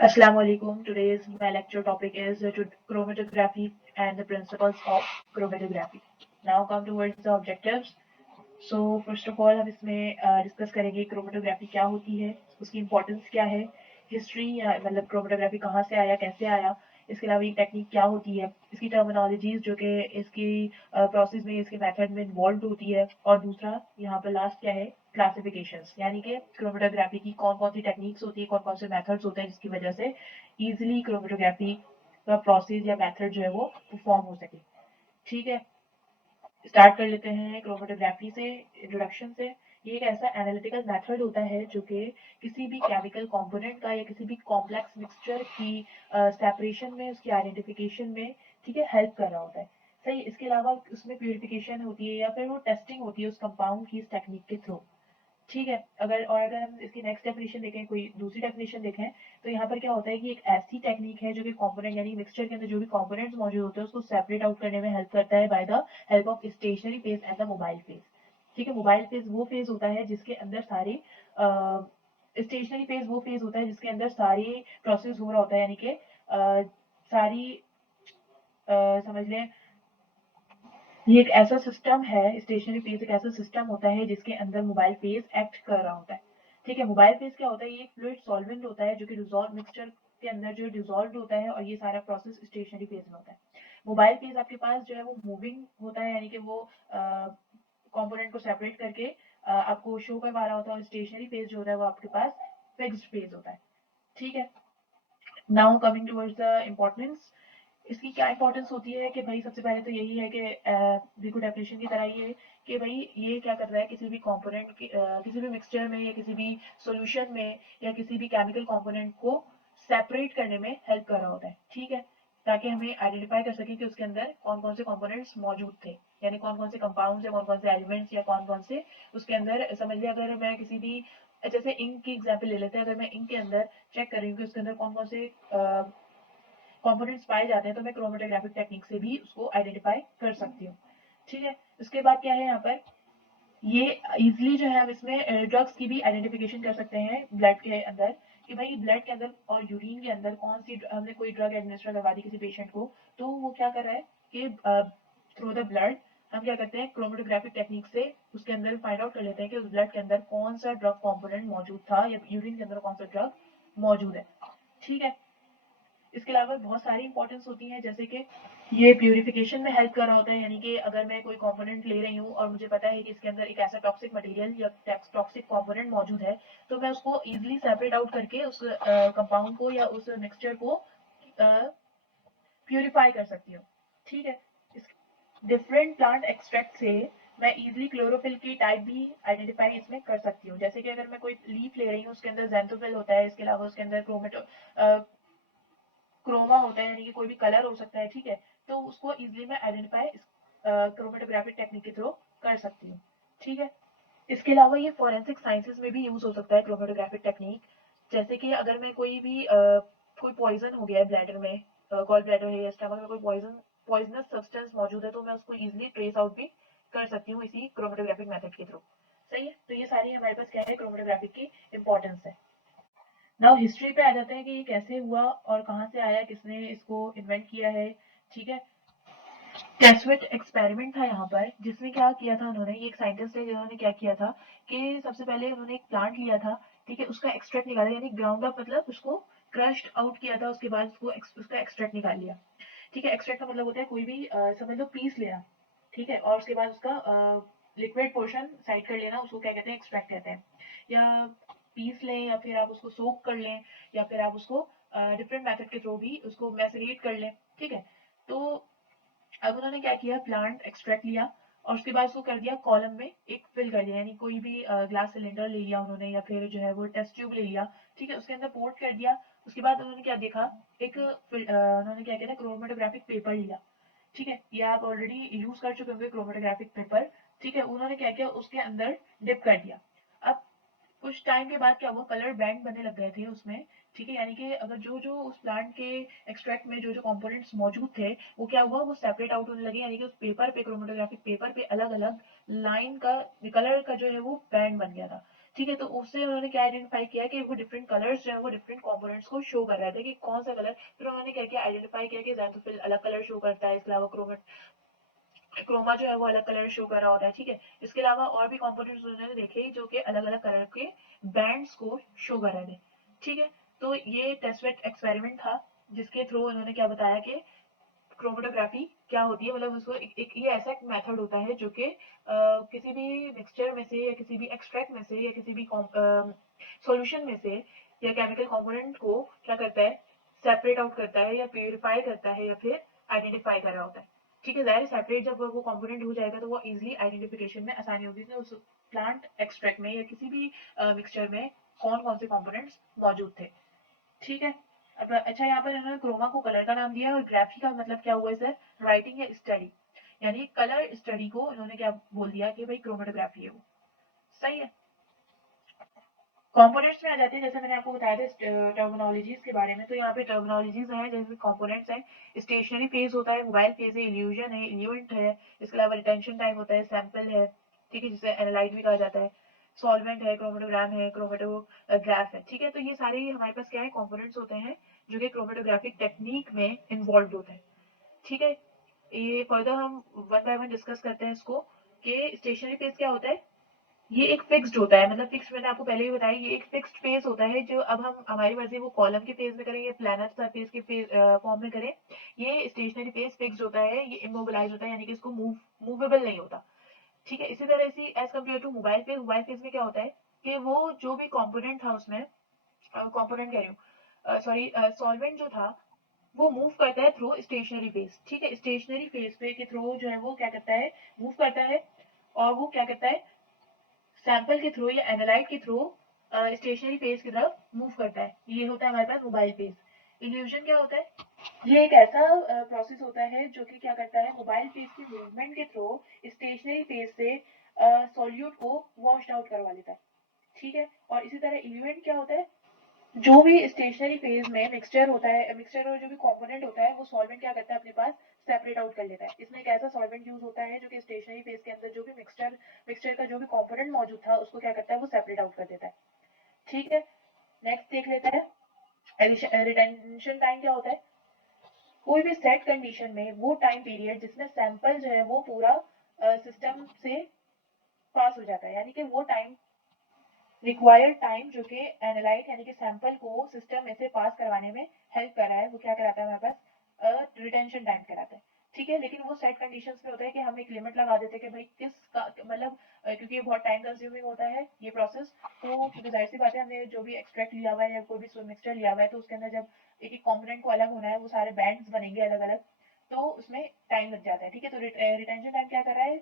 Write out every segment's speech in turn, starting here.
Assalamu alaikum. Today's my lecture topic is chromatography and the principles of chromatography. Now come towards the objectives. So first of all हम इसमें discuss करेंगे chromatography क्या होती है, उसकी importance क्या है, हिस्ट्री मतलब क्रोमेटोग्राफी कहाँ से आया, कैसे आया, इसके अलावा ये टेक्निक क्या होती है, इसकी टर्मिनोलॉजीज जो कि इसकी प्रोसेस में इसके मेथड में इन्वॉल्व होती है, और दूसरा यहाँ पर लास्ट क्या है, क्लासिफिकेशंस, यानी कि क्रोमेटोग्राफी की कौन कौन सी टेक्निक्स होती है, कौन कौन से मेथड्स होते हैं जिसकी वजह से ईजिली क्रोमेटोग्राफी का प्रोसेस या मेथड जो है वो परफॉर्म हो सके। ठीक है, स्टार्ट कर लेते हैं क्रोमेटोग्राफी से, इंट्रोडक्शन से। ये एक ऐसा एनालिटिकल मेथड होता है जो कि किसी भी केमिकल कंपोनेंट का या किसी भी कॉम्प्लेक्स मिक्सचर की सेपरेशन में, उसकी आइडेंटिफिकेशन में, ठीक है, हेल्प कर रहा होता है। सही, इसके अलावा उसमें प्यूरिफिकेशन होती है या फिर वो टेस्टिंग होती है उस कंपाउंड की इस टेक्निक के थ्रू। ठीक है, अगर हम इसकी नेक्स्ट डेफिनेशन देखें, कोई दूसरी डेफिनेशन देखें, तो यहाँ पर क्या होता है कि एक ऐसी टेक्निक है जो कि कंपोनेंट यानी मिक्सचर के अंदर जो भी कंपोनेंट्स मौजूद होते हैं उसको सेपरेट आउट करने में हेल्प करता है by the help of stationary phase and the mobile phase. ठीक है, मोबाइल फेज वो फेज होता है जिसके अंदर सारी स्टेशनरी फेज वो फेज होता है जिसके अंदर सारी प्रोसेस हो रहा होता है, यानी कि सारी समझ लें, ये एक ऐसा सिस्टम है, स्टेशनरी फेज एक ऐसा सिस्टम होता है जिसके अंदर मोबाइल फेज एक्ट कर रहा होता है। ठीक है, मोबाइल फेज क्या होता है, ये एक फ्लूइड सॉल्वेंट होता है जो कि डिसॉल्व मिक्सचर के अंदर जो डिसॉल्व होता है, और ये सारा प्रोसेस स्टेशनरी फेज में होता है। मोबाइल फेज आपके पास जो है वो मूविंग होता है, यानी कि वो कंपोनेंट को सेपरेट करके आपको शो करवा रहा होता है, और स्टेशनरी फेज जो होता है वो आपके पास फिक्स्ड फेज होता है। ठीक है, now coming towards the importance. इसकी क्या इंपॉर्टेंस होती है कि भाई सबसे पहले तो यही है कि बिल्कुल डेफिनेशन की तरह ही है कि भाई ये क्या कर रहा है, किसी भी कंपोनेंट की किसी भी मिक्सचर में या किसी भी सॉल्यूशन में या किसी भी केमिकल कंपोनेंट को सेपरेट करने में हेल्प कर रहा होता है। ठीक है, ताकि हमें आइडेंटिफाई कर सकें कि उसके अंदर कौन कौन से कंपोनेंट्स मौजूद थे, यानी कौन कौन से कंपाउंड्स या कौन कौन से एलिमेंट्स या कौन कौन से उसके अंदर, समझ लिया, अगर मैं किसी भी जैसे इंक की एग्जाम्पल ले लेते हैं, अगर मैं इंक के अंदर चेक कर रही हूँ कि उसके अंदर कौन कौन से कंपोनेंट्स पाए जाते हैं, तो मैं क्रोमेटोग्राफिक टेक्निक से भी उसको आइडेंटिफाई कर सकती हूँ। ठीक है, उसके बाद क्या है यहाँ पर, ये इजिली जो है हम इसमें ड्रग्स की भी आइडेंटिफिकेशन कर सकते हैं ब्लड के अंदर, कि भाई ब्लड के अंदर और यूरिन के अंदर कौन सी हमने कोई ड्रग एडमिनिस्टर करवा दी किसी पेशेंट को, तो वो क्या कर रहा है कि थ्रू द ब्लड हम क्या करते हैं, क्रोमेटोग्राफिक टेक्निक से उसके अंदर फाइंड आउट कर लेते हैं कि उस ब्लड के अंदर कौन सा ड्रग कॉम्पोनेंट मौजूद था या यूरिन के अंदर कौन सा ड्रग मौजूद है। ठीक है, इसके अलावा बहुत सारी इंपॉर्टेंस होती हैं, जैसे कि ये प्यूरिफिकेशन में हेल्प कर रहा होता है, यानी कि अगर मैं कोई कंपोनेंट ले रही हूँ और मुझे पता है कि इसके अंदर एक ऐसा टॉक्सिक मटेरियल या टॉक्सिक कंपोनेंट मौजूद है, तो मैं उसको इजीली सेपरेट आउट करके उस कंपाउंड को या उस मिक्सचर को प्यूरिफाई कर सकती हूँ। ठीक है, डिफरेंट प्लांट एक्सट्रैक्ट से मैं इजीली क्लोरोफिल की टाइप भी आइडेंटिफाई इसमें कर सकती हूँ। जैसे कि अगर मैं कोई लीफ ले रही हूँ, उसके अंदर जेंथोफिल होता है, इसके अलावा उसके अंदर क्रोमा होता है, यानी कि कोई भी कलर हो सकता है। ठीक है, तो उसको इजिली मैं आइडेंटिफाई क्रोमेटोग्राफिक टेक्निक के थ्रू कर सकती हूँ। ठीक है, इसके अलावा ये फॉरेंसिक साइंसेज में भी यूज हो सकता है क्रोमेटोग्राफिक टेक्निक। जैसे कि अगर मैं कोई पॉइजन हो गया है ब्लैडर में, गॉल ब्लैडर है या स्टमक में कोई पॉइजनस सब्सटेंस मौजूद है, तो मैं उसको इजिली ट्रेस आउट भी कर सकती हूँ इसी क्रोमेटोग्राफिक मेथड के थ्रू। सही है, तो ये सारी हमारे पास क्या है, क्रोमेटोग्राफिक की इंपॉर्टेंस है। नाउ हिस्ट्री पे आ जाते हैं कि ये कैसे हुआ और कहाँ से आया, किसने इसको इन्वेंट किया है। ठीक है, टेस्विट एक्सपेरिमेंट था यहाँ पर, जिसमें क्या किया था उन्होंने, ये एक साइंटिस्ट है जिन्होंने क्या किया था कि सबसे पहले उन्होंने एक प्लांट लिया था। ठीक है, उसका एक्सट्रैक्ट निकाला, यानी ग्राउंड अप मतलब उसको क्रश्ड आउट किया था, उसके बाद उसका एक्सट्रैक्ट निकाल लिया। ठीक है, एक्सट्रैक्ट का मतलब होता है कोई भी समझ लो पीस लेना। ठीक है, और उसके बाद उसका लिक्विड पोर्शन साइड कर लेना, उसको क्या कहते हैं, एक्सट्रैक्ट कहते हैं। या पीस लें या फिर आप उसको सोक कर लें, या फिर आप उसको डिफरेंट मेथड के थ्रू भी उसको मैसरेट कर लें। ठीक है, तो अब उन्होंने क्या किया, प्लांट एक्सट्रैक्ट लिया और उसके बाद उसको कर दिया कॉलम में एक फिल कर दिया, यानी कोई भी ग्लास सिलेंडर ले लिया उन्होंने या फिर जो है वो टेस्ट ट्यूब ले लिया। ठीक है, उसके अंदर पोर्ट कर दिया। उसके बाद उन्होंने क्या देखा, उन्होंने क्या किया, क्रोमेटोग्राफिक पेपर लिया। ठीक है, ये आप ऑलरेडी यूज कर चुके होंगे क्रोमेटोग्राफिक पेपर। ठीक है, उन्होंने क्या किया, उसके अंदर डिप कर दिया। अब कुछ टाइम के बाद क्या हुआ, कलर बैंड बनने लग गए थे उसमें। ठीक है, यानी कि अगर जो जो उस प्लांट के एक्सट्रैक्ट में जो जो कंपोनेंट्स मौजूद थे, वो क्या हुआ, वो सेपरेट आउट होने लगे, यानी कि उस पेपर पे, क्रोमेटोग्राफिक पेपर पे अलग अलग लाइन का कलर का जो है वो बैंड बन गया था। ठीक है, तो उससे उन्होंने क्या आइडेंटिफाई किया कि वो डिफरेंट कलर्स जो है वो डिफरेंट कंपोनेंट्स को शो कर रहे थे कि कौन सा कलर, फिर उन्होंने क्या किया, आइडेंटिफाई किया कि ज़ैंथोफिल अलग कलर शो करता है, इसके अलावा क्रोमा जो है वो अलग कलर शो कर रहा होता है। ठीक है, इसके अलावा और भी कंपोनेंट्स उन्होंने देखे जो कि अलग अलग कलर के बैंड्स को शो कर रहे थे। ठीक है, तो ये टेस्टबेड एक्सपेरिमेंट था जिसके थ्रू उन्होंने क्या बताया कि क्रोमेटोग्राफी क्या होती है, मतलब उसको एक ये ऐसा एक मेथड होता है जो कि किसी भी मिक्सचर में से या किसी भी एक्सट्रैक्ट में से या किसी भी सॉल्यूशन में से या केमिकल कंपोनेंट को क्या करता है, सेपरेट आउट करता है या प्यूरिफाई करता है या फिर आइडेंटिफाई कर रहा होता है। ठीक है, ज़ाहिर सेपरेट जब वो कंपोनेंट हो जाएगा तो वो इजीली आइडेंटिफिकेशन में आसानी होगी कि उस प्लांट एक्सट्रैक्ट में या किसी भी मिक्सचर में कौन कौन से कंपोनेंट्स मौजूद थे। ठीक है, अब अच्छा यहाँ पर इन्होंने क्रोमा को कलर का नाम दिया है और ग्राफी का मतलब क्या हुआ सर, राइटिंग या स्टडी, यानी कलर स्टडी को इन्होंने क्या बोल दिया कि भाई क्रोमेटोग्राफी है वो। सही है, कंपोनेंट्स में आ जाते हैं, जैसे मैंने आपको बताया था टर्मिनोलॉजीज के बारे में, तो यहाँ पे टर्मिनोलॉजीज हैं जैसे कंपोनेंट्स हैं, स्टेशनरी फेज होता है, मोबाइल फेज है, इल्यूजन है, इल्यूएंट है, इसके अलावा रिटेंशन टाइम होता है, सैंपल है, ठीक है, जिसे एनालाइट भी कहा जाता है, सॉल्वेंट है, क्रोमेटोग्राम है, क्रोमेटोग्राफ है। ठीक है, तो ये सारे ही हमारे पास क्या है, कंपोनेंट्स होते हैं जो कि क्रोमेटोग्राफिक टेक्निक में इन्वॉल्व होते हैं। ठीक है, ये फर्दर हम वन बाय वन डिस्कस करते हैं इसको कि स्टेशनरी फेज क्या होता है। ये एक फिक्स्ड होता है, मतलब फिक्स मैंने आपको पहले ही बताया, ये एक फिक्स्ड फेज होता है जो अब हम हमारी मर्जी वो कॉलम के फेज में करें या प्लानर सरफेस के फॉर्म में करें, ये स्टेशनरी फेज फिक्स्ड होता है, ये इमोबिलाइज होता है, यानी कि इसको मूवेबल नहीं होता। ठीक है, इसी तरह से as compare to mobile phase में क्या होता है कि वो जो भी कंपोनेंट था उसमें, कंपोनेंट कह रही हूँ, सॉरी, सॉल्वेंट जो था वो मूव करता है थ्रू स्टेशनरी फेज। ठीक है, स्टेशनरी फेज पे के थ्रू जो है वो क्या करता है, मूव करता है, और वो क्या करता है, सैंपल के थ्रू या एनालाइट के थ्रू स्टेशनरी फेज की तरफ मूव करता है। ये होता है हमारे पास मोबाइल फेज। इल्यूजन क्या होता है, ये एक ऐसा प्रोसेस होता है जो कि क्या करता है, मोबाइल फेज की मूवमेंट के थ्रू स्टेशनरी फेज से सॉल्यूट को वॉश आउट करवा लेता है। ठीक है, और इसी तरह इल्यूएंट क्या होता है, जो भी स्टेशनरी फेज में मिक्सचर होता है, मिक्सचर और जो भी कंपोनेंट होता है वो सॉल्वेंट क्या करता है, अपने पास सेपरेट आउट कर लेता है। इसमें एक ऐसा सॉल्वेंट यूज होता है जो कि स्टेशनरी फेज के अंदर जो भी मिक्सचर का जो भी कंपोनेंट मौजूद था उसको क्या करता है, वो सेपरेट आउट कर देता है। ठीक है, नेक्स्ट देख लेते हैं रिटेंशन टाइम क्या होता है। कोई भी सेट कंडीशन में वो टाइम पीरियड जिसमें सैंपल जो है वो पूरा सिस्टम से पास हो जाता है, यानी कि वो टाइम, रिक्वायर्ड टाइम जो कि एनालाइट यानी कि सैंपल को सिस्टम में से पास करवाने में हेल्प कर रहा है, वो क्या कराता है हमारे पास, रिटेंशन टाइम कराता है। ठीक है, लेकिन वो सेट कंडीशंस में होता है कि हम एक लिमिट लगा देते हैं कि भाई किस का मतलब, क्योंकि ये बहुत टाइम कंज्यूमिंग होता है ये प्रोसेस, तो क्योंकि जाहिर सी बात है हमने जो भी एक्सट्रैक्ट लिया हुआ है या कोई भी मिक्सचर लिया हुआ है तो उसके अंदर जब एक एक कॉम्पोनेंट को अलग होना है, वो सारे बैंड्स बनेंगे अलग अलग, तो उसमें टाइम लग जाता है। ठीक है, तो रिटेंशन टाइम क्या कर रहा है,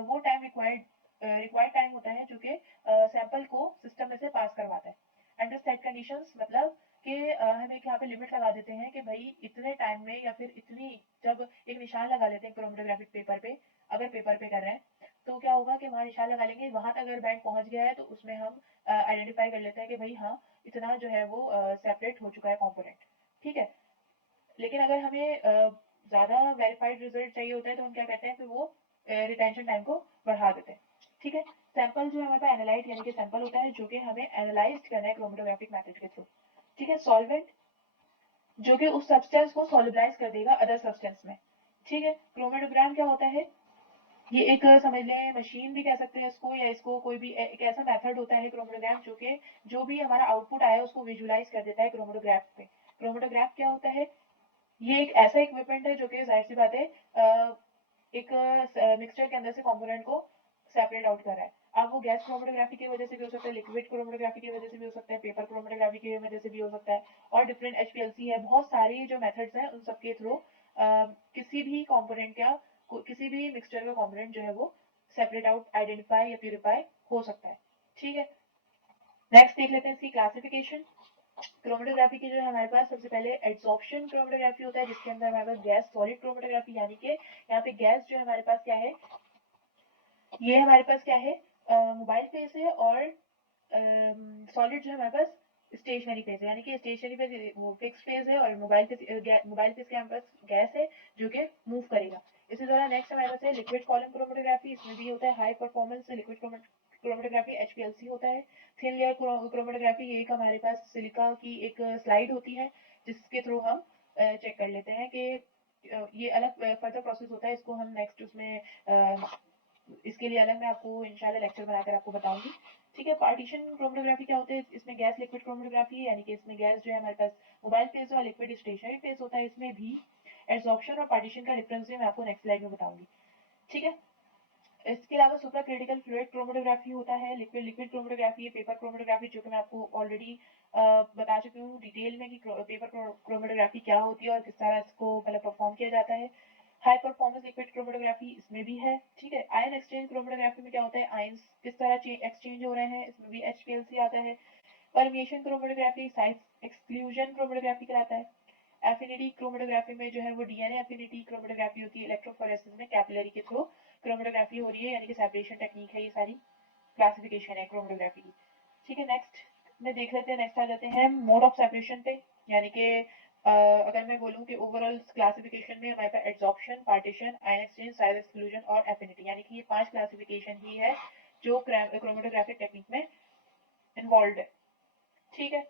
वो टाइम रिक्वायर्ड टाइम होता है जो कि सैंपल को सिस्टम में से पास करवाता है। अंडर सेट कंडीशंस मतलब कि हम एक यहाँ पे लिमिट लगा देते हैं कि भाई इतने टाइम में या फिर इतनी, जब एक निशान लगा लेते हैं क्रोमेटोग्राफिक पेपर पे, अगर पेपर पे कर रहे हैं तो क्या होगा कि वहाँ निशान लगा लेंगे, वहां तक अगर बैंड पहुंच गया है तो उसमें हम आइडेंटिफाई कर लेते हैं कि भाई हाँ इतना जो है वो सेपरेट हो चुका है कॉम्पोनेंट। ठीक है, लेकिन अगर हमें ज्यादा वेरीफाइड रिजल्ट चाहिए होता है तो हम क्या करते हैं, फिर वो रिटेंशन टाइम को बढ़ा देते हैं। ठीक है, सैंपल जो है हमारे पास एनालाइट यानी कि सैंपल होता है जो कि हमें एनालाइज करना है क्रोमेटोग्राफिक मेथड के थ्रू। ठीक है, सॉल्वेंट जो कि उस सब्सटेंस को सॉल्युबलाइज कर देगा अदर सब्सटेंस में। ठीक है, क्रोमेटोग्राम क्या होता है, ये एक समझ लें मशीन भी कह सकते हैं इसको, या इसको कोई भी एक ऐसा मेथड होता है क्रोमेटोग्राम जो कि जो भी हमारा आउटपुट आया उसको विजुलाइज कर देता है क्रोमेटोग्राफ पे। क्रोमेटोग्राफ क्या होता है, ये एक ऐसा इक्विपमेंट है जो कि जाहिर सी बात है एक मिक्सचर के अंदर से कंपोनेंट को सेपरेट आउट कर रहा है। अब वो गैस क्रोमेटोग्राफी की वजह से भी हो सकता है, लिक्विड क्रोमेटोग्राफी की वजह से भी हो सकता है, पेपर क्रोमेटोग्राफी की वजह से भी हो सकता है, और डिफरेंट एचपीएलसी है, बहुत सारी जो मेथड्स हैं उन सबके थ्रू किसी भी कंपोनेंट का, किसी भी मिक्सचर का कंपोनेंट जो है वो सेपरेट आउट, आइडेंटिफाई या प्यूरिफाई हो सकता है। ठीक है, नेक्स्ट देख लेते हैं इसकी क्लासिफिकेशन। क्रोमेटोग्राफी की जो है हमारे पास सबसे पहले एड्सॉर्प्शन क्रोमेटोग्राफी होता है जिसके अंदर हमारे पास गैस सॉलिड क्रोमेटोग्राफी, यानी कि यहाँ पे गैस जो है हमारे पास क्या है, ये हमारे पास क्या है, मोबाइल फेस है, और सॉलिड जो है हमारे पास स्टेशनरी फेज है, यानी कि स्टेशनरी फेज वो फिक्स फेज है और मोबाइल फेज के हमारे पास गैस है जो कि मूव करेगा। इसी तरह नेक्स्ट हमारे पास है लिक्विड कॉलम क्रोमेटोग्राफी, इसमें भी होता है high performance liquid chromatography HPLC होता है। थिन लेयर क्रोमेटोग्राफी ये एक हमारे पास सिलिका की एक स्लाइड होती है जिसके थ्रू हम चेक कर लेते हैं कि ये अलग फर्दर प्रोसेस होता है। इसको हम नेक्स्ट उसमें इसके लिए अलग मैं आपको इंशाल्लाह लेक्चर बनाकर आपको बताऊंगी। ठीक है, पार्टीशन क्रोमेटोग्राफी क्या होता है? इसमें गैस लिक्विड क्रोमेटोग्राफी है, यानी कि इसमें गैस जो है हमारे पास मोबाइल फेज और लिक्विड स्टेशनरी फेज होता है। इसमें भी एब्जॉर्प्शन और पार्टीशन का डिफरेंस भी मैं आपको नेक्स्ट स्लाइड में बताऊंगी। ठीक है, इसके अलावा सुपर क्रिटिकल फ्लूइड क्रोमेटोग्राफी होता है, लिक्विड लिक्विड क्रोमेटोग्राफी है, पेपर क्रोमेटोग्राफी जो कि मैं आपको ऑलरेडी बता चुकी हूँ डिटेल में कि पेपर क्रोमेटोग्राफी क्या होती है और किस तरह इसको मतलब परफॉर्म किया जाता है। हाई परफॉर्मेंस लिक्विड क्रोमेटोग्राफी इसमें भी है। ठीक है, आयन एक्सचेंज क्रोमेटोग्राफी में क्या होता है, आयंस किस तरह एक्सचेंज हो रहे हैं, इसमें भी HPLC आता है। Permeation chromatography site exclusion chromatography कहलाता है। एफिनिटी क्रोमेटोग्राफी में जो है वो DNA एफिनिटी क्रोमेटोग्राफी होती है। इलेक्ट्रोफोरेसिस में कैपिलरी के थ्रू क्रोमेटोग्राफी हो रही है, यानी कि सेपरेशन टेक्निक है। ये सारी क्लासिफिकेशन है क्रोमेटोग्राफी की। ठीक है, नेक्स्ट में देख लेते हैं। नेक्स्ट आ जाते हैं मोड ऑफ सेपरेशन पे, यानी कि अगर मैं बोलूँ कि ओवरऑल क्लासिफिकेशन में हमारे पास adsorption, partition, ion exchange, size exclusion और एफिनिटी, यानी कि ये 5 क्लासिफिकेशन ही है जो क्रोमेटोग्राफिक टेक्निक में इन्वॉल्व है। ठीक है,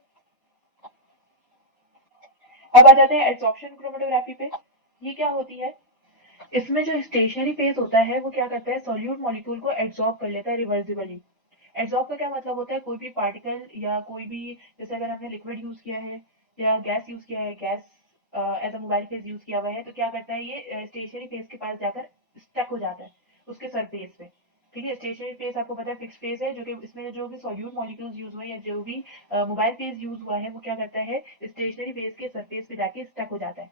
अब आ जाते हैं एड्सॉर्प्शन क्रोमेटोग्राफी पे। ये क्या होती है? इसमें जो स्टेशनरी फेज होता है वो क्या करता है, सॉल्यूट मॉलिक्यूल को एब्जॉर्ब कर लेता है रिवर्सिबली। एब्जॉर्ब का क्या मतलब होता है, कोई भी पार्टिकल या कोई भी, जैसे अगर हमने लिक्विड यूज किया है या गैस यूज किया है, gas as a mobile phase use किया हुआ है, तो क्या करता है ये स्टेशनरी फेज के पास जाकर स्टक हो जाता है उसके सरफेस पे। ठीक है, स्टेशनरी फेज आपको पता है फिक्स फेज है, जो कि इसमें जो भी सॉल्यूट मॉलिक्यूल्स यूज हुए या जो भी मोबाइल फेज यूज हुआ है वो क्या करता है, स्टेशनरी फेज के सरफेस पे जाके स्टक हो जाता है।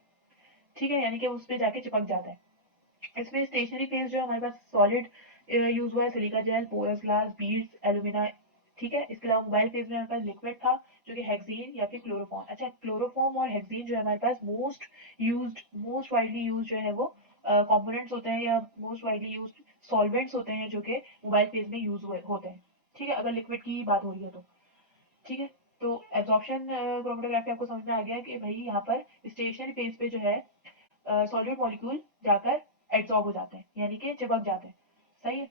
ठीक है, यानी कि उस पे जाके चिपक जाता है। इसमें स्टेशनरी फेज जो हमारे पास सॉलिड यूज हुआ है, silica gel, porous glass, beads, alumina. ठीक है, इसके अलावा मोबाइल फेज में हमारे पास लिक्विड था जो कि हेक्सीन या फिर क्लोरोफॉर्म। अच्छा, क्लोरोफॉर्म और हेक्सीन जो है हमारे पास मोस्ट वाइडली यूज जो है वो कंपोनेंट्स होते हैं या मोस्ट वाइडली यूज सॉल्वेंट्स होते हैं जो कि मोबाइल फेज में यूज होते हैं। ठीक है, अगर लिक्विड की बात हो रही है तो। ठीक है, तो एब्जॉर्प्शन क्रोमेटोग्राफी आपको समझ में आ गया कि भाई यहाँ पर स्टेशनरी फेज पे जो है सॉलिड मॉलिक्यूल जाकर एब्जॉर्ब हो जाते हैं, यानी कि चिपक जाते हैं। सही है,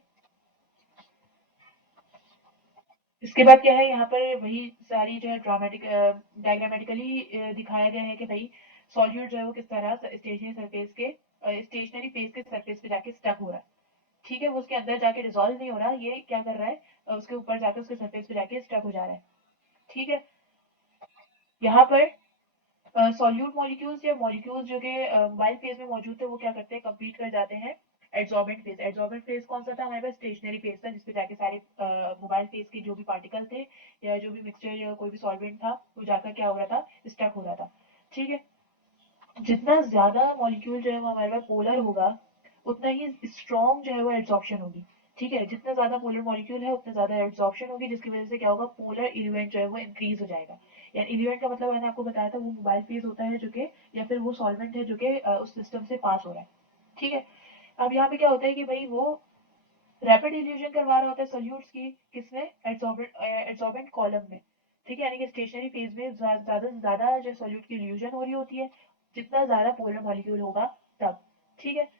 इसके बाद क्या है, यहाँ पर वही सारी जो है ड्रामेटिक डायग्रामेटिकली दिखाया गया है कि भाई सॉल्यूट जो है वो किस तरह स्टेशनरी फेज के सरफेस पे जाके स्टक हो रहा है। ठीक है, वो उसके अंदर जाके डिसॉल्व नहीं हो रहा, ये क्या कर रहा है, उसके ऊपर जाके उसके सरफेस पे जाके स्टक हो जा रहा है। ठीक है, यहाँ पर सॉल्यूट मॉलिक्यूल्स या मॉलिक्यूल्स जो कि मोबाइल फेज में मौजूद थे वो क्या करते हैं, कंप्लीट कर जाते हैं एड्सॉर्बेंट फेज। एड्सॉर्बेंट फेज कौन सा था, हमारे पास स्टेशनरी फेज था जिसपे जाके सारे मोबाइल फेज के जो भी पार्टिकल थे या जो भी मिक्सचर या कोई भी सॉल्वेंट था वो जाकर क्या हो रहा था, स्टक हो रहा था। ठीक है, जितना ज्यादा मॉलिक्यूल जो है वो हमारे पास पोलर होगा उतना ही स्ट्रॉन्ग जो है वो एड्सॉर्प्शन होगी। ठीक है, जितना ज्यादा पोलर मॉलिक्यूल है उतना ज्यादा एड्सॉर्प्शन होगी, जिसकी वजह से क्या होगा, पोलर इल्यूएंट जो है वो इंक्रीज हो जाएगा। यानी इल्यूएंट का मतलब मैंने आपको बताया था वो मोबाइल फेज होता है जो कि या फिर वो सॉल्वेंट है जो कि उस सिस्टम से पास हो रहा है। ठीक है, अब यहाँ पे क्या होता है कि भाई वो रैपिड इल्यूजन करवा रहा होता है सोल्यूट्स की, किसमें, एड्सॉर्बेंट कॉलम में। ठीक है, यानी कि स्टेशनरी फेज में ज्यादा से ज्यादा जो सोल्यूट की इल्यूजन हो रही होती है, जितना ज्यादा पोलर मॉलिक्यूल होगा तब। ठीक है,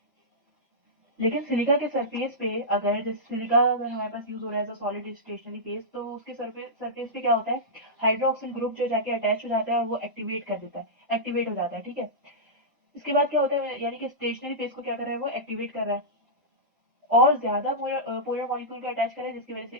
लेकिन सिलिका के सरफेस पे अगर जैसे सिलिका अगर हमारे पास यूज हो रहा है as a solid stationary phase, तो उसके सरफेस पे क्या होता है, हाइड्रोक्सिल ग्रुप जो जाके अटैच हो जाता है और वो एक्टिवेट कर देता है, एक्टिवेट हो जाता है। ठीक है, इसके बाद क्या होता है, यानी कि स्टेशनरी फेज को क्या कर रहा है, वो एक्टिवेट कर रहा है और ज्यादा पोलर मॉलिक्यूल को अटैच कर रहा है, जिसकी वजह से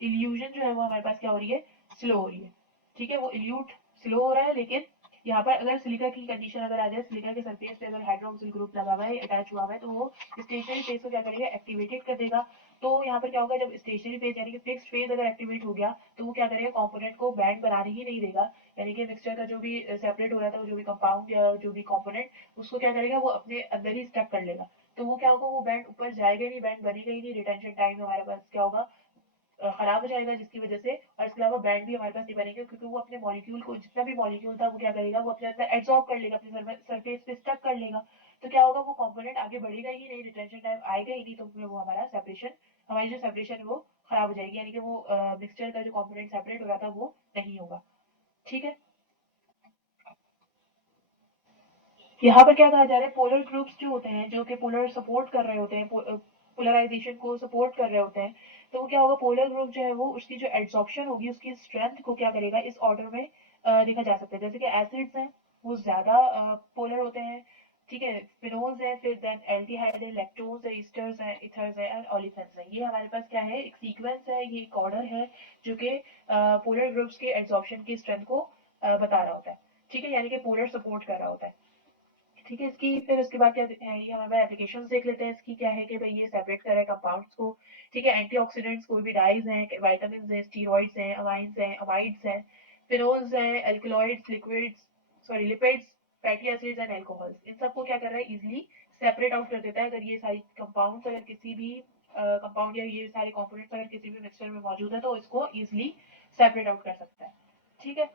इल्यूजन जो है वो हमारे पास क्या हो रही है, स्लो हो रही है। ठीक है, वो इल्यूट स्लो हो रहा है, लेकिन यहाँ पर अगर सिलिका की कंडीशन अगर आ जाए, सिलिका के सरफेस पे अगर हाइड्रोक्सिल ग्रुप लगा हुआ है, अटैच हुआ हुआ है, तो वो स्टेशनरी फेज को क्या करेगा, एक्टिवेटेड कर देगा। तो यहाँ पर क्या होगा, जब स्टेशनरी फेज यानी कि फिक्स्ड फेज अगर एक्टिवेट हो गया तो वो क्या करेगा, कंपोनेंट को बैंड बनाने ही नहीं देगा। यानी कि मिक्सचर का जो भी सेपरेट हो रहा था, वो जो भी कंपाउंड या जो भी कंपोनेंट, उसको क्या करेगा, वो अपने अंदर ही स्टक कर लेगा। तो वो क्या होगा, वो बैंड ऊपर जाएगा ही नहीं, बैंड बनेगा ही नहीं, रिटेंशन टाइम हमारे पास क्या होगा, खराब हो जाएगा, जिसकी वजह से, और इसके अलावा बैंड भी हमारे पास नहीं बनेगा, क्योंकि वो अपने मॉलिक्यूल को, जितना भी मॉलिक्यूल था वो क्या करेगा, वो अपने अंदर एब्जॉर्ब कर लेगा, अपने सरफेस पे स्टक कर लेगा। तो क्या होगा, वो कंपोनेंट आगे बढ़ेगा ही नहीं, रिटेंशन टाइम आएगा ही नहीं, तो उसमें वो हमारा सेपरेशन, हमारी जो सेपरेशन है वो खराब हो जाएगी, यानी कि वो मिक्सचर का जो कंपोनेंट सेपरेट हो रहा था वो नहीं होगा। ठीक है, यहाँ पर क्या कहा जा रहा है, पोलर ग्रुप्स जो होते हैं, जो कि पोलर सपोर्ट कर रहे होते हैं, पोलराइजेशन को सपोर्ट कर रहे होते हैं, तो वो क्या होगा, पोलर ग्रुप जो है वो उसकी जो एड्सॉर्प्शन होगी उसकी स्ट्रेंथ को क्या करेगा इस ऑर्डर में देखा जा सकता है। जैसे कि एसिड्स हैं वो ज्यादा पोलर होते हैं, ठीक है, फिनोल्स है, फिर देन एल्डिहाइड है, लैक्टोज है, ईस्टर्स है, इथर्स है एंड ओलिफेन्स है। ये हमारे पास क्या है, एक सीक्वेंस है, ये एक ऑर्डर है जो कि पोलर ग्रुप्स के एड्सॉर्प्शन की स्ट्रेंथ को बता रहा होता है, ठीक है, यानी कि पोलर सपोर्ट कर रहा होता है, ठीक है। इसकी फिर उसके बाद क्या है, ये हमें एप्लीकेशन देख लेते हैं इसकी। क्या है कि भाई ये सेपरेट कर रहा है कंपाउंड्स को, ठीक है, एंटीऑक्सीडेंट्स कोई भी डाइज हैं, विटामिन हैं, स्टीरॉइड्स हैं, अमाइंस हैं, अमाइड्स हैं, फिनोल्स हैं, alkaloids, liquids, sorry lipids, fatty acids and alcohols, इन सबको क्या कर रहा है इजिली सेपरेट आउट कर देता है। अगर ये सारी कंपाउंड्स अगर किसी भी कंपाउंड या ये सारे कंपोनेंट्स अगर किसी भी मिक्सचर में मौजूद है तो इसको इजिली सेपरेट आउट कर सकता है, ठीक है।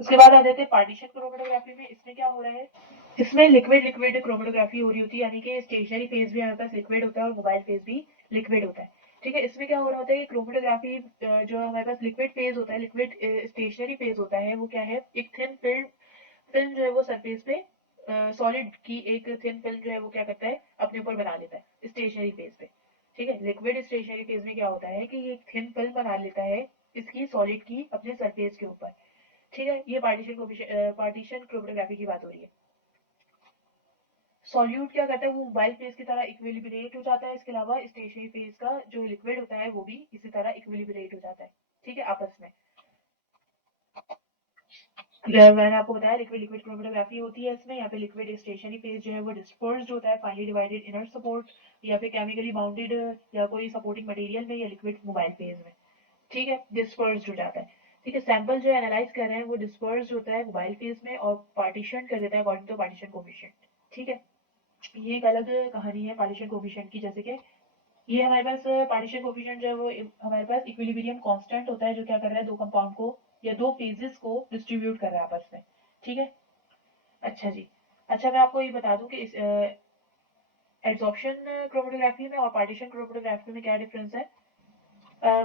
उसके बाद आ जाते हैं पार्टीशन क्रोमेटोग्राफी में। इसमें क्या हो रहा है, इसमें लिक्विड लिक्विड क्रोमेटोग्राफी हो रही होती है, यानी कि स्टेशनरी फेज भी हमारे पास लिक्विड होता है और मोबाइल फेज भी लिक्विड होता है, ठीक है। इसमें क्या हो रहा होता है कि क्रोमेटोग्राफी जो हमारे पास लिक्विड फेज होता है, लिक्विड स्टेशनरी फेज होता है, वो क्या है, एक थिन फिल्म फिल्म जो है वो सरफेस पे सॉलिड की एक थिन फिल्म जो है वो क्या करता है अपने ऊपर बना लेता है स्टेशनरी फेज पे, ठीक है। लिक्विड स्टेशनरी फेज में क्या होता है कि ये एक थिन फिल्म बना लेता है इसकी सॉलिड की अपने सरफेस के ऊपर, ठीक है। ये पार्टीशन क्रोमेटोग्राफी की बात हो रही है। सॉल्यूट क्या करता है, वो मोबाइल फेज की तरह इक्विलिब्रेट हो जाता है, इसके अलावा स्टेशनरी फेज का जो लिक्विड होता है वो भी इसी तरह इक्विलिब्रेट हो जाता है, ठीक है, आपस में। मैंने आपको बताया लिक्विड लिक्विड क्रोमेटोग्राफी होती है इसमें। यहाँ पे लिक्विड स्टेशनरी फेज जो है वो डिस्पर्स्ड होता है, फाइनली डिवाइडेड इनर सपोर्ट या फिर केमिकली बाउंडेड या कोई सपोर्टिंग मटेरियल में, या लिक्विड मोबाइल फेज में, ठीक है, डिस्पर्स्ड हो जाता है, ठीक है। सैंपल जो एनालाइज कर रहे हैं वो डिस्पर्स्ड होता है मोबाइल फेज में और पार्टीशन कर देता है अकॉर्डिंग टू पार्टीशन कोफिशिएंट, ठीक है। ये एक अलग कहानी है पार्टीशन कोफिशिएंट की। जैसे कि ये हमारे पास पार्टीशन कोफिशिएंट जो है वो हमारे पास इक्विलिब्रियम कांस्टेंट होता है जो क्या कर रहा है दो कंपाउंड को या दो फेजेस को डिस्ट्रीब्यूट कर रहा है आपस में, ठीक है। अच्छा जी, अच्छा मैं आपको ये बता दूं कि इस एब्जॉर्प्शन क्रोमेटोग्राफी में और पार्टीशन क्रोमेटोग्राफी में क्या डिफरेंस है।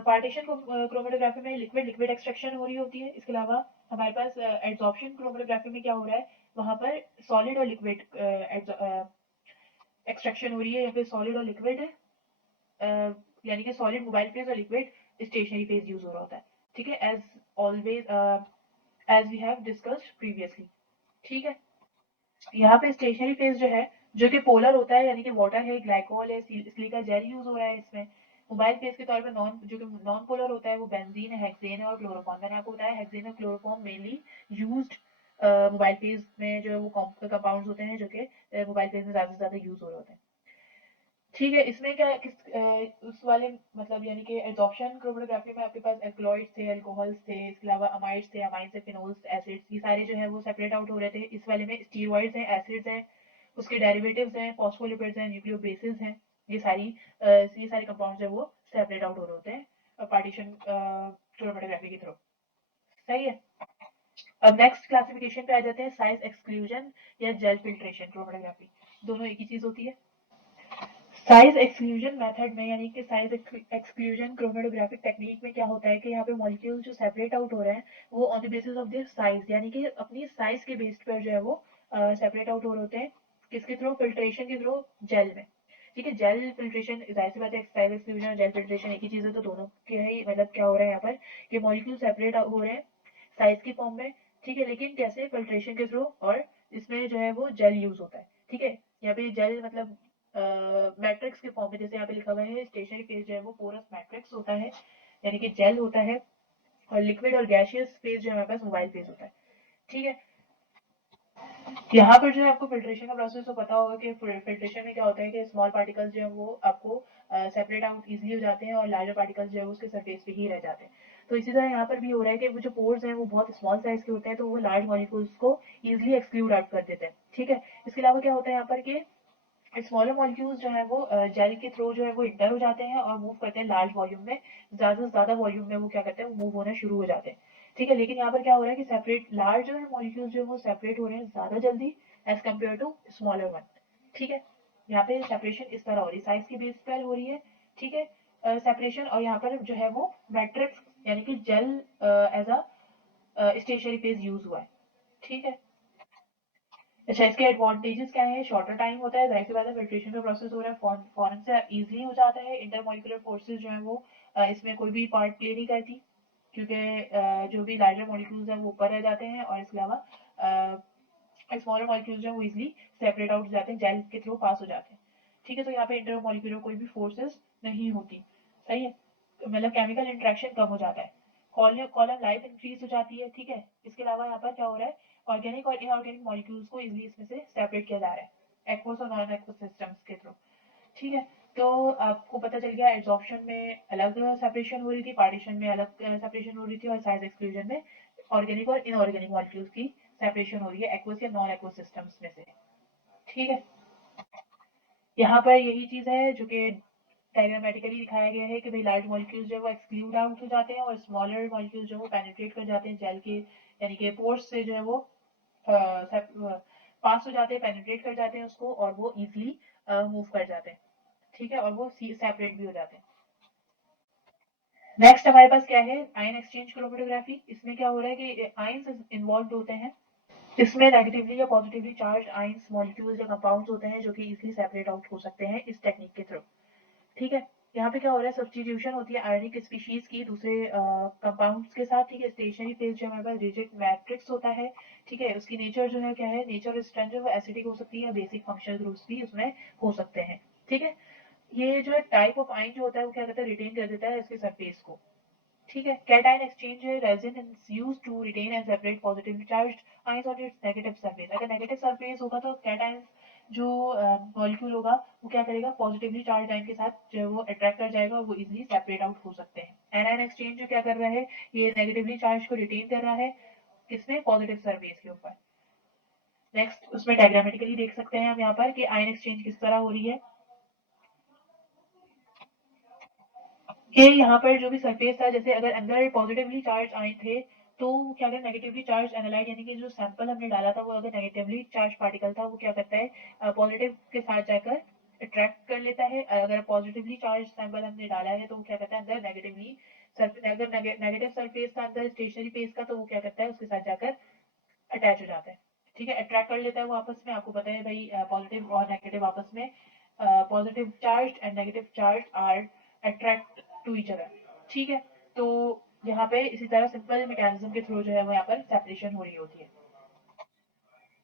पार्टीशन क्रोमेटोग्राफी में लिक्विड लिक्विड एक्सट्रैक्शन हो रही होती है, इसके अलावा हमारे पास एब्जॉर्प्शन क्रोमेटोग्राफी में क्या हो रहा है, वहां पर सॉलिड और लिक्विड एक्सट्रैक्शन हो रही है, या फिर सॉलिड और लिक्विड यानी कि सॉलिड मोबाइल फेज और लिक्विड स्टेशनरी फेज यूज हो रहा होता है, ठीक है, as always as we have discussed previously, ठीक है। यहाँ पे स्टेशनरी फेज जो है जो कि पोलर होता है, यानी कि वाटर है, ग्लाइकोल है, सिलिका जेल यूज हो रहा है इसमें। मोबाइल फेज के तौर पे जो कि नॉन पोलर होता है वो बेंजीन है, हेक्सेन है और क्लोरोफॉर्म। मैंने आपको बताया हेक्सेन और chloroform mainly used mobile phase में जो है वो कंपाउंड्स होते हैं जो कि मोबाइल फेज में ज्यादा से ज्यादा यूज हो रहे होते हैं, ठीक है। इसमें क्या उस वाले मतलब यानी कि एडॉप्शन क्रोमेटोग्राफी में आपके पास एल्कलॉइड्स थे, अल्कोहल्स थे, इसके अलावा अमाइड्स थे, अमाइंस थे, फिनोल्स, एसिड्स, ये सारे जो है वो सेपरेट आउट हो रहे थे। इस वाले में स्टीरॉइड्स हैं, एसिड्स हैं, उसके डेरिवेटिव्स हैं, फॉस्फोलिपिड्स हैं, न्यूक्लियोबेसेस हैं, ये सारे कंपाउंड्स है वो सेपरेट आउट हो रहे होते हैं पार्टीशन क्रोमेटोग्राफी के थ्रू, सही है। अब नेक्स्ट क्लासिफिकेशन पे आ जाते हैं, साइज एक्सक्लूजन या जेल फिल्ट्रेशन क्रोमेटोग्राफी, दोनों एक ही चीज होती है। साइज एक्सक्लूजन मेथड में यानी कि साइज एक्सक्लूजन क्रोमेटोग्राफिक टेक्निक में क्या होता है कि यहाँ पे मॉलिक्यूल जो सेपरेट आउट हो रहे हैं वो on the basis of their size, यानी कि अपनी साइज के बेस पर जो है वो सेपरेट आउट हो रहे होते हैं, किसके थ्रू, फिल्ट्रेशन के थ्रू, जेल में, ठीक है। जेल फिल्ट्रेशन जाहिर सी बात है, साइज एक्सक्लूजन और जेल फिल्ट्रेशन एक ही चीज है, तो दोनों के ही मतलब क्या हो रहा है यहाँ पर कि मॉलिक्यूल सेपरेट हो रहे हैं साइज की फॉर्म में, ठीक है, लेकिन कैसे, फिल्ट्रेशन के थ्रू, और इसमें जो है वो जेल यूज होता है, ठीक है। यहाँ पे जेल मतलब मैट्रिक्स के फॉर्म में, जैसे यहाँ पे लिखा हुआ है स्टेशनरी फेज जो है वो पोरस मैट्रिक्स होता है, यानी कि जेल होता है, और लिक्विड और गैसियस फेज जो है हमारे पास मोबाइल फेज होता है, ठीक है। यहाँ पर जो है आपको फिल्ट्रेशन का प्रोसेस तो पता होगा कि फिल्ट्रेशन में क्या होता है कि स्मॉल पार्टिकल्स जो है वो आपको सेपरेट आउट इजिली हो जाते हैं और लार्जर पार्टिकल्स जो है उसके सरफेस पे ही रह जाते हैं। तो इसी तरह यहाँ पर भी हो रहा है कि वो जो पोर्स हैं वो बहुत स्मॉल साइज के होते हैं, तो वो लार्ज मॉलिक्यूल्स को इजिली एक्सक्लूड आउट कर देते हैं, ठीक है। इसके अलावा क्या होता है यहाँ पर कि स्मॉलर मॉलिक्यूल्स जो है वो जेल के थ्रू जो है वो इंटर हो जाते हैं और मूव करते हैं लार्ज वॉल्यूम में, ज्यादा से ज्यादा वॉल्यूम में वो क्या करते हैं, मूव होना शुरू हो जाते हैं, ठीक है। लेकिन यहाँ पर क्या हो रहा है कि सेपरेट लार्जर मॉलिक्यूल्स जो है वो सेपरेट हो रहे हैं ज्यादा जल्दी as compare to smaller one, ठीक है। यहाँ पे सेपरेशन इस तरह हो रही है, साइज की बेस पर हो रही है, ठीक है, सेपरेशन। और यहाँ पर जो है वो मैट्रिक्स यानी कि gel as a stationary phase use हुआ है, ठीक है। अच्छा, इसके एडवांटेजेस क्या है, शॉर्टर टाइम होता है, जाहिर सी बात है फिल्ट्रेशन का प्रोसेस हो रहा है, फॉरन से इजीली हो जाता है, इंटरमोलिकुलर फोर्सेस जो है वो इसमें कोई भी पार्ट प्ले नहीं करती, क्योंकि जो भी लार्जर मॉलिक्यूल्स हैं वो ऊपर रह जाते हैं और इसके अलावा स्मॉलर मॉलिक्यूल्स जो है वो इजिली सेपरेट आउट जाते हैं, जेल के थ्रू पास हो जाते हैं। ठीक है, तो यहाँ पे इंटर मॉलिक्यूलर कोई भी फोर्सेस नहीं होती। सही है, मतलब केमिकल इंटरेक्शन कम हो जाता है, कॉलम लाइफ इंक्रीज हो जाती है। ठीक है, इसके अलावा यहाँ पर क्या हो रहा है, ऑर्गेनिक और इनऑर्गेनिक मॉलिक्यूल्स को इजिली इसमें से सेपरेट किया जा रहा है एक्वस और नॉन एक्वस सिस्टम्स के थ्रू। ठीक है, तो आपको पता चल गया एब्जॉर्प्शन में अलग सेपरेशन हो रही थी, पार्टीशन में अलग सेपरेशन हो रही थी, और साइज एक्सक्लूजन में ऑर्गेनिक और इनऑर्गेनिक मॉलिक्यूल्स की सेपरेशन हो रही है एक्वस या नॉन एक्वस सिस्टम्स में से। ठीक है, यहाँ पर यही चीज है जो कि डायग्रामेटिकली दिखाया गया है कि भाई लार्ज मॉलिक्यूल्स जो है वो एक्सक्लूड आउट हो जाते हैं और स्मॉलर मॉलिक्यूल्स जो है वो पेनिट्रेट कर जाते हैं जेल के, यानी कि पोर्स से जो है वो पास हो जाते हैं, पेनिट्रेट कर जाते हैं उसको, और वो इजिली मूव कर जाते हैं। ठीक है, और वो सेपरेट भी हो जाते हैं। नेक्स्ट हमारे पास क्या है, आयन एक्सचेंज क्रोमेटोग्राफी। इसमें क्या हो रहा है कि आयन्स इन्वॉल्व होते हैं, इसमें नेगेटिवली या पॉजिटिवली चार्ज आयन्स मॉलिक्यूल्स या कंपाउंड्स होते हैं जो कि इजिली सेपरेट आउट हो सकते हैं इस टेक्निक के थ्रू। ठीक है, यहाँ पे क्या हो रहा है, सब्स्टिट्यूशन होती है आयनिक स्पीशीज की दूसरे कंपाउंड्स के साथ। ठीक है, स्टेशनरी फेज जो हमारे पास रिजिड मैट्रिक्स होता है। ठीक है, उसकी नेचर जो है क्या है, नेचर और स्ट्रेंथ जो है एसिडिक हो सकती है, बेसिक फंक्शनल ग्रुप्स भी उसमें हो सकते हैं। ठीक है, ये जो है टाइप ऑफ आयन जो होता है वो क्या करता है, रिटेन कर देता है इसके सरफेस को। ठीक है, cation exchange resin is used to retain and separate positively charged ions on its negative surface. अगर नेगेटिव सरफेस होगा तो कैटायन जो मॉलिक्यूल होगा वो क्या करेगा, पॉजिटिवली चार्ज आयन के साथ जो है वो अट्रैक्ट कर जाएगा और वो इजिली सेपरेट आउट हो सकते हैं। एनायन एक्सचेंज जो क्या कर रहा है, ये नेगेटिवली चार्ज को रिटेन कर रहा है किसमें, पॉजिटिव सरफेस के ऊपर। नेक्स्ट उसमें डायग्रामेटिकली देख सकते हैं हम यहाँ पर कि आयन एक्सचेंज किस तरह हो रही है, कि यहाँ पर जो भी सरफेस था, जैसे अगर अंदर पॉजिटिवली चार्ज आए थे तो क्या अगर नेगेटिवली चार्ज एनालाइट यानी कि जो सैंपल हमने डाला था वो अगर नेगेटिवली चार्ज पार्टिकल था वो क्या करता है, पॉजिटिव के साथ जाकर अट्रैक्ट कर लेता है। अगर पॉजिटिवली चार्ज सैंपल हमने डाला है तो वो क्या करता है, अंदर नेगेटिवली अगर नेगेटिव सरफेस था अंदर स्टेशनरी फेस का तो वो क्या करता है, उसके साथ जाकर अटैच हो जाता है। ठीक है, अट्रैक्ट कर लेता है वो आपस में। आपको पता है भाई पॉजिटिव और नेगेटिव आपस में, positive charge and negative charge are attract to each other. ठीक है, तो यहाँ पे इसी तरह सिंपल मैकेनिज्म के थ्रू जो है वो यहाँ पर सेपरेशन हो रही होती है।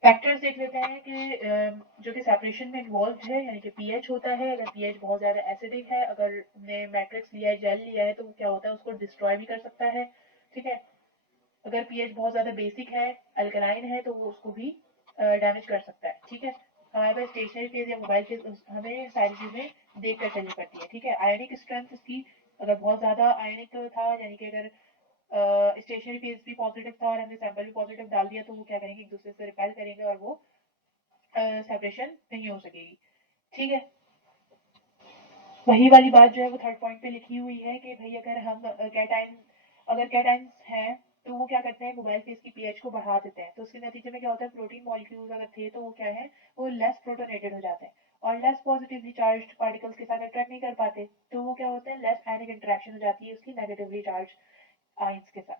फैक्टर्स देख लेते हैं कि जो कि सेपरेशन में इन्वॉल्व है, यानी कि पीएच होता है। अगर पीएच बहुत ज्यादा एसिडिक है, अगर हमने मैट्रिक्स लिया है, जेल लिया है, तो क्या होता है उसको डिस्ट्रॉय भी कर सकता है। ठीक है, अगर पीएच बहुत ज्यादा बेसिक है, अल्कलाइन है, तो वो उसको भी डैमेज कर सकता है। ठीक है, हमारे पास स्टेशनरी फेज या मोबाइल फेज हमें सारी चीजें देख कर चलनी पड़ती है। ठीक है, आयनिक स्ट्रेंथ इसकी अगर बहुत ज्यादा आयनिक था, यानी कि अगर स्टेशनरी फेज भी पॉजिटिव था और हमने सैंपल भी पॉजिटिव डाल दिया, तो वो क्या करेंगे, एक दूसरे से रिपेल करेंगे और वो सेपरेशन नहीं हो सकेगी। ठीक है, वही वाली बात जो है वो थर्ड पॉइंट पे लिखी हुई है कि भाई अगर हम अगर कैटाइंस हैं तो वो क्या करते हैं, मोबाइल फेस की पीएच को बढ़ा देते हैं। तो उसके नतीजे में क्या होता है, प्रोटीन मॉलिक्यूल्स अगर थे तो वो क्या है, वो लेस प्रोटोनेटेड हो जाते हैं और लेस पॉजिटिवली चार्ज पार्टिकल्स के साथ अट्रैक्ट नहीं कर पाते, तो वो क्या होता है, लेस आयनिक इंटरेक्शन हो जाती है उसकी नेगेटिवली चार्ज आयंस के साथ।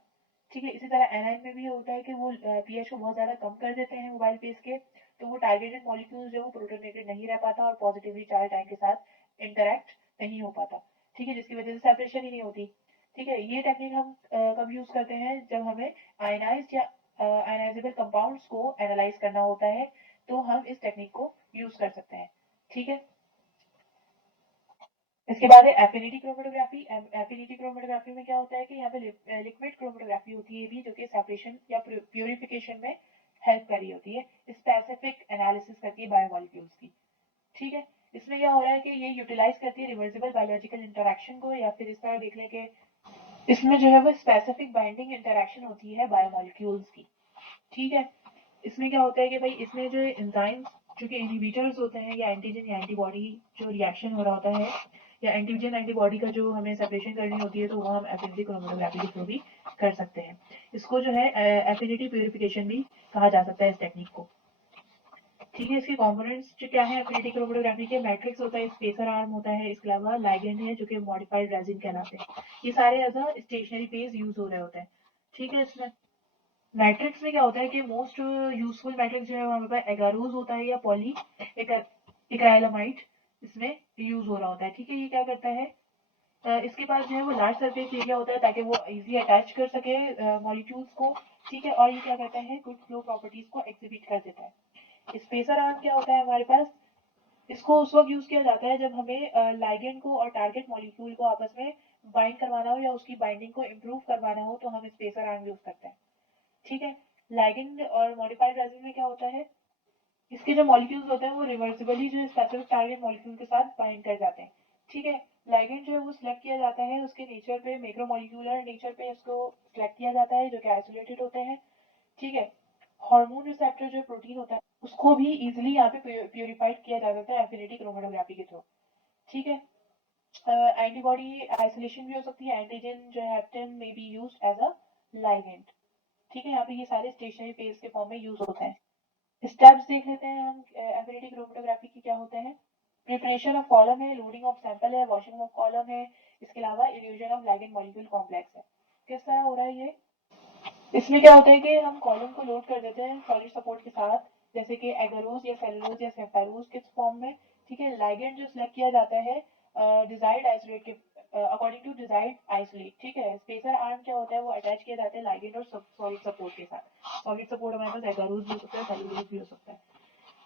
ठीक है, इसी तरह एनाइन में भी होता है कि वो पीएच को बहुत ज्यादा कम कर देते हैं मोबाइल फेस के, तो वो टारगेटेड मॉलिक्यूल जो है वो प्रोटोनेटेड नहीं रह पाता और पॉजिटिवली चार्ज आयन के साथ इंटरेक्ट नहीं हो पाता। ठीक है, जिसकी वजह से सेपरेशन ही नहीं होती। ठीक है, ये टेक्निक हम कब यूज करते हैं, जब हमें आयनाइज्ड या आयनाइजेबल कंपाउंड्स को एनालाइज करना होता है, तो हम इस टेक्निक को यूज कर सकते हैं। ठीक है, इसके बाद है एफिनिटी क्रोमेटोग्राफी। एफिनिटी क्रोमेटोग्राफी में क्या होता है कि यहाँ पे लिक्विड क्रोमेटोग्राफी होती है भी, जो कि सेपरेशन या प्यूरिफिकेशन में हेल्प कर रही होती है, स्पेसिफिक एनालिसिस करती है बायोमोलिक्यूल्स की। ठीक है, इसमें क्या हो रहा है कि ये यूटिलाइज करती है रिवर्सिबल बायोलॉजिकल इंटरेक्शन को, या फिर इस तरह देख लें कि इसमें जो है वो स्पेसिफिक बाइंडिंग इंटरेक्शन होती है बायोमोलिक्यूल्स की। ठीक है, इसमें क्या होता है कि भाई इसमें जो एंजाइम्स जो कि इनहिबिटर्स होते हैं, या एंटीजन या एंटीबॉडी जो रिएक्शन हो रहा होता है, या एंटीजन एंटीबॉडी का जो हमें सेपरेशन करनी होती है, तो वो हम एफिनिटी क्रोमेटोग्राफी के थ्रू भी कर सकते हैं। इसको जो है एफिनिटी प्यूरिफिकेशन भी कहा जा सकता है इस टेक्निक को। ठीक है, इसके कंपोनेंट्स जो क्या है एफिनिटी क्रोमेटोग्राफी के, मैट्रिक्स होता है, स्पेसर आर्म होता है, इसके अलावा लाइगेंड है जो कि मॉडिफाइड रेजिन कहलाते हैं। ये सारे as a stationary phase use हो रहे होते हैं। ठीक है, इसमें मैट्रिक्स में क्या होता है कि मोस्ट यूजफुल मैट्रिक्स जो है हमारे पास एगारोज होता है या पॉली इक्राइलामाइड इसमें यूज हो रहा होता है। ठीक है, ये क्या करता है, इसके पास जो है वो लार्ज सरफेस एरिया होता है ताकि वो इजीली अटैच कर सके मॉलिक्यूल्स को, ठीक है। और ये क्या कहते हैं, गुड फ्लो प्रॉपर्टीज को एग्जिबिट कर देता है। स्पेसर आर्म क्या होता है हमारे पास, इसको उस वक्त यूज किया जाता है जब हमें लाइगेंड को और टारगेट मॉलिक्यूल को आपस में बाइंड करवाना हो या उसकी बाइंडिंग को इम्प्रूव करवाना हो तो हम स्पेसर आर्म यूज करते हैं, ठीक है। लाइगेंड और मॉडिफाइड रेजिन में क्या होता है, इसके जो मॉलिक्यूल्स होते हैं वो रिवर्सिबली जो स्पेसिफिक टारगेट मॉलिक्यूल के साथ बाइंड कर जाते हैं, ठीक है। लाइगेंड जो है वो सिलेक्ट किया जाता है उसके नेचर पे, मैक्रोमोलिक्यूलर नेचर पे इसको सिलेक्ट किया जाता है जो कि आइसोलेटेड होते हैं, ठीक है। हार्मोन रिसेप्टर जो प्रोटीन होता है उसको भी इजीली यहाँ पे प्यूरिफाइड किया जा सकता है एफिनिटी क्रोमेटोग्राफी के थ्रू, ठीक है। एंटीबॉडी आइसोलेशन भी हो सकती है, एंटीजन जो है हेप्टेन में be used as a ligand, ठीक है। यहाँ पे ये सारे स्टेशनरी फेज के फॉर्म में यूज होते हैं। स्टेप्स देख लेते हैं हम एफिनिटी क्रोमेटोग्राफी की क्या होते हैं। प्रिपरेशन ऑफ कॉलम है, लोडिंग ऑफ सैंपल है, वॉशिंग ऑफ कॉलम है, इसके अलावा illusion of ligand molecule complex है। किस तरह हो रहा है ये, इसमें क्या होता है कि हम कॉलम को लोड कर देते हैं सॉलिड सपोर्ट के साथ, जैसे कि एगरोज या सेलुलोज या सेफेरोज के फॉर्म में, ठीक है। लाइगेंड जो सिलेक्ट किया जाता है डिजायर्ड आइसोलेट के अकॉर्डिंग टू डिजायर्ड आइसोलेट, ठीक है। स्पेसर आर्म क्या होता है, वो अटैच किया जाता है लाइगेंड और सॉलिड सपोर्ट के साथ। सॉलिड सपोर्ट हमारे पास एगरोज भी हो सकता है, सेलुलोज भी हो सकता है।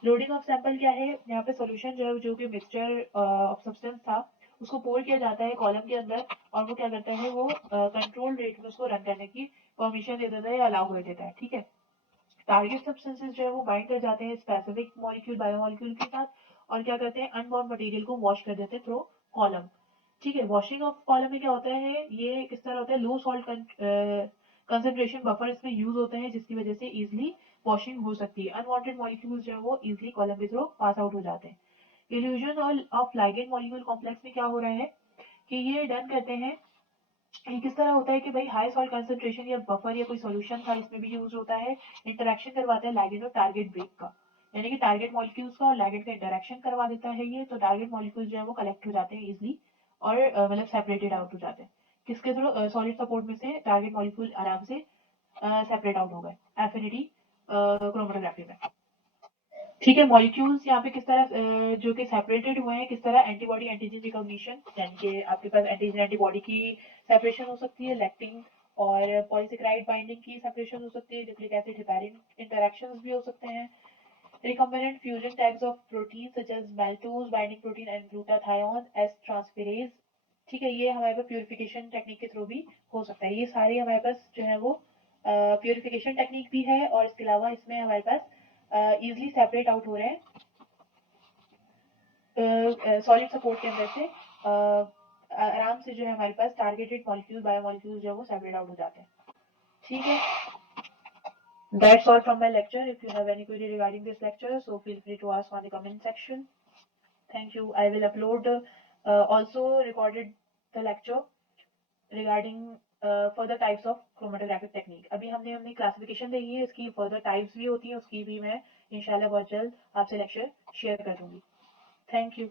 लोडिंग ऑफ सैंपल क्या है, यहाँ पे सॉल्यूशन जो है जो कि मिक्सचर ऑफ सब्सटेंस था उसको पोर किया जाता है कॉलम के अंदर और वो क्या करता है, वो कंट्रोल रेट में उसको रन करने की परमिशन दे देता है या अलाउ कर देता है, ठीक है। टारगेट सब्सटेंसेस जो है वो बाइंड कर जाते हैं स्पेसिफिक मॉलिक्यूल बायोमॉलिक्यूल के साथ और क्या करते हैं, अनबाउंड मटेरियल को वॉश कर देते हैं थ्रू कॉलम, ठीक है। वॉशिंग ऑफ कॉलम में क्या होता है, ये किस तरह होता है, लो सॉल्ट कंसेंट्रेशन बफर इसमें यूज होते हैं जिसकी वजह से इजिली वॉशिंग हो सकती है। अनवांटेड मॉलिक्यूल्स जो है वो इजिली कॉलम के थ्रू पास आउट हो जाते हैं। Illusion of ligand molecule complex में क्या हो रहा है कि ये डन करते हैं, ये किस तरह होता है कि भाई हाई सॉल्ट कंसंट्रेशन या बफर या कोई सॉल्यूशन था इसमें भी यूज होता है, इंटरेक्शन करवाता है लाइगेंड और टारगेट ब्रेक का, यानी कि टारगेट मॉलिक्यूल्स का और लाइगेंड का इंटरेक्शन करवा देता है ये, तो टारगेट मॉलिक्यूल्स जो है वो कलेक्ट हो जाते हैं इजिली और मतलब सेपरेटेड आउट हो जाते हैं। किसके थ्रू, सॉलिड सपोर्ट में से टारगेट मॉलिक्यूल आराम से सेपरेट आउट हो गए एफिनिटी क्रोमेटोग्राफी में, ठीक है। मॉलिक्यूल्स यहाँ पे किस तरह जो कि सेपरेटेड हुए हैं, किस तरह एंटीबॉडी एंटीजन रिकॉग्निशन, यानी कि आपके पास एंटीजन एंटीबॉडी की सेपरेशन हो सकती है, लैक्टिन और पॉलीसेकेराइड बाइंडिंग की सेपरेशन हो सकती है, न्यूक्लिक एसिड हेपेरिन इंटरैक्शंस भी हो सकते हैं, recombinant fusion tags of proteins such as maltose binding protein and glutathione as transferase, ठीक है। ये हमारे पास प्यूरिफिकेशन टेक्निक के थ्रू भी हो सकता है। ये सारे हमारे पास जो है वो प्यूरिफिकेशन टेक्निक भी है और इसके अलावा इसमें हमारे पास इजिली सेपरेट आउट हो रहे हैं सॉलिड सपोर्ट के अंदर से आराम से जो है हमारे पास टारगेटेड मॉलिक्यूल बायोमॉलिक्यूल जो है वो सेपरेट आउट हो जाते हैं, ठीक है। That's all from my lecture. If you have any query regarding this lecture, so feel free to ask on the comment section. Thank you. I will upload also recorded the lecture regarding further types of chromatographic technique. अभी हमने classification देखी है, इसकी further types भी होती हैं, उसकी भी मैं इंशाल्लाह बहुत जल्द आपसे लेक्चर शेयर कर दूंगी। Thank you.